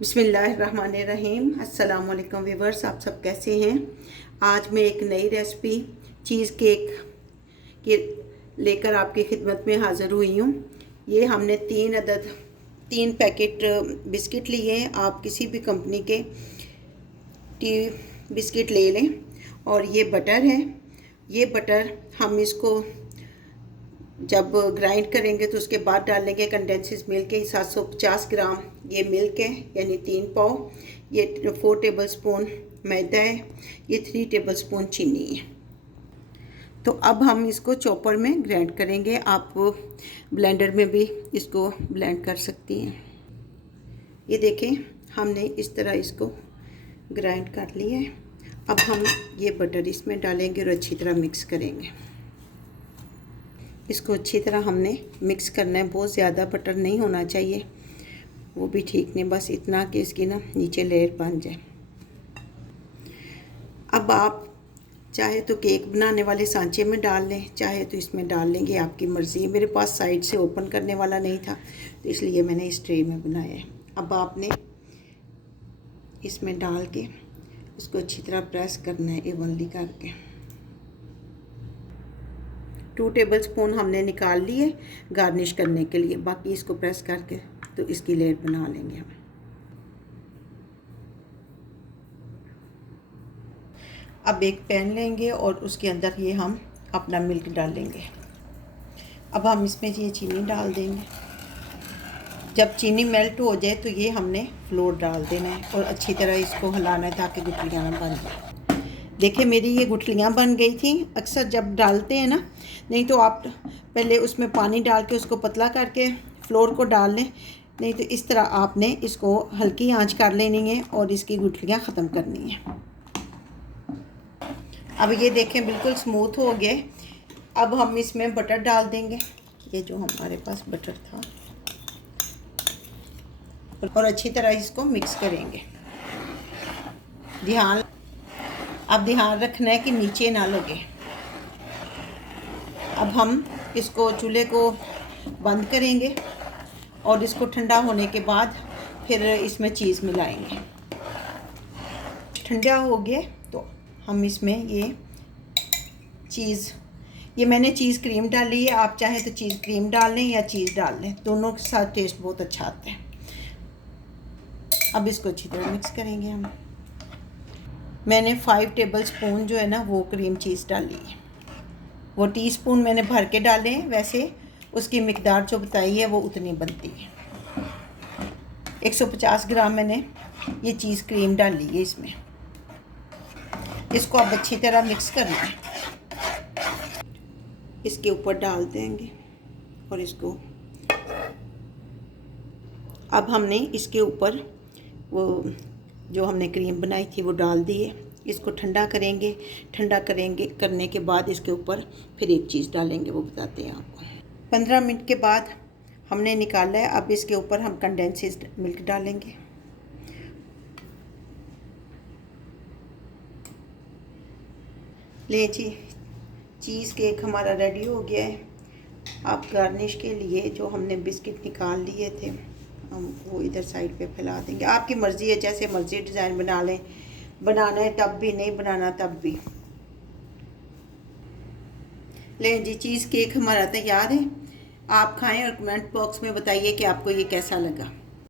बिस्मिल्लाहिर्रहमानिर्रहीम। अस्सलाम वालेकुम व्यूअर्स, आप सब कैसे हैं। आज मैं एक नई रेसिपी चीज़ केक के लेकर आपकी खिदमत में हाज़िर हुई हूँ। ये हमने 3 पैकेट बिस्किट लिए हैं। आप किसी भी कंपनी के टी बिस्किट ले लें। और ये बटर है। ये बटर हम इसको जब ग्राइंड करेंगे तो उसके बाद डालेंगे कंडेंस्ड मिल्क के 750 ग्राम ये मिल्क है, यानी 3 पाव। ये 4 टेबलस्पून मैदा है। ये 3 टेबलस्पून चीनी है। तो अब हम इसको चॉपर में ग्राइंड करेंगे। आप ब्लेंडर में भी इसको ब्लेंड कर सकती हैं। ये देखें, हमने इस तरह इसको ग्राइंड कर लिया है। अब हम ये बटर इसमें डालेंगे और अच्छी तरह मिक्स करेंगे। इसको अच्छी तरह हमने मिक्स करना है। बहुत ज़्यादा बटर नहीं होना चाहिए, वो भी ठीक नहीं, बस इतना कि इसकी नीचे लेयर बन जाए। अब आप चाहे तो केक बनाने वाले सांचे में डाल लें, चाहे तो इसमें डाल लेंगे, आपकी मर्ज़ी है। मेरे पास साइड से ओपन करने वाला नहीं था तो इसलिए मैंने इस ट्रे में बनाया है। अब आपने इसमें डाल के इसको अच्छी तरह प्रेस करना है इवनली करके। 2 टेबलस्पून हमने निकाल लिए गार्निश करने के लिए, बाकी इसको प्रेस करके तो इसकी लेयर बना लेंगे हम। अब एक पैन लेंगे और उसके अंदर ये हम अपना मिल्क डालेंगे। अब हम इसमें ये चीनी डाल देंगे। जब चीनी मेल्ट हो जाए तो ये हमने फ्लोर डाल देना है और अच्छी तरह इसको हिलाना है ताकि गुठलियाँ ना बन जाए। देखिए, मेरी ये गुठलियाँ बन गई थी। अक्सर जब डालते हैं ना, नहीं तो आप पहले उसमें पानी डाल के उसको पतला करके फ्लोर को डाल लें, नहीं तो इस तरह आपने इसको हल्की आंच कर लेनी है और इसकी गुठलियाँ ख़त्म करनी है। अब ये देखें, बिल्कुल स्मूथ हो गए। अब हम इसमें बटर डाल देंगे, ये जो हमारे पास बटर था, और अच्छी तरह इसको मिक्स करेंगे। अब ध्यान रखना है कि नीचे ना लगे। अब हम इसको चूल्हे को बंद करेंगे और इसको ठंडा होने के बाद फिर इसमें चीज़ मिलाएंगे। ठंडा हो गया तो हम इसमें ये मैंने चीज़ क्रीम डाली है। आप चाहें तो चीज़ क्रीम डाल लें या चीज़ डाल लें, दोनों के साथ टेस्ट बहुत अच्छा आता है। अब इसको अच्छी तरह मिक्स करेंगे हम। मैंने 5 टेबलस्पून जो है ना वो क्रीम चीज़ डाली है। वो टीस्पून मैंने भर के डाले हैं, वैसे उसकी मिकदार जो बताई है वो उतनी बनती है। 150 ग्राम मैंने ये चीज़ क्रीम डाली है इसमें। इसको अब अच्छी तरह मिक्स करना है। इसके ऊपर डाल देंगे और इसको अब हमने इसके ऊपर वो जो हमने क्रीम बनाई थी वो डाल दी है। इसको ठंडा करेंगे। करने के बाद इसके ऊपर फिर एक चीज़ डालेंगे, वो बताते हैं आपको। 15 मिनट के बाद हमने निकाला है। अब इसके ऊपर हम कंडेंस्ड मिल्क डालेंगे। ले जी, चीज़ केक हमारा रेडी हो गया है। आप गार्निश के लिए जो हमने बिस्किट निकाल लिए थे हम वो इधर साइड पे फैला देंगे। आपकी मर्ज़ी है, जैसे मर्ज़ी डिज़ाइन बना लें। बनाना है तब भी, नहीं बनाना तब भी। लें जी, चीज़ केक हमारा तैयार है। आप खाएं और कमेंट बॉक्स में बताइए कि आपको ये कैसा लगा।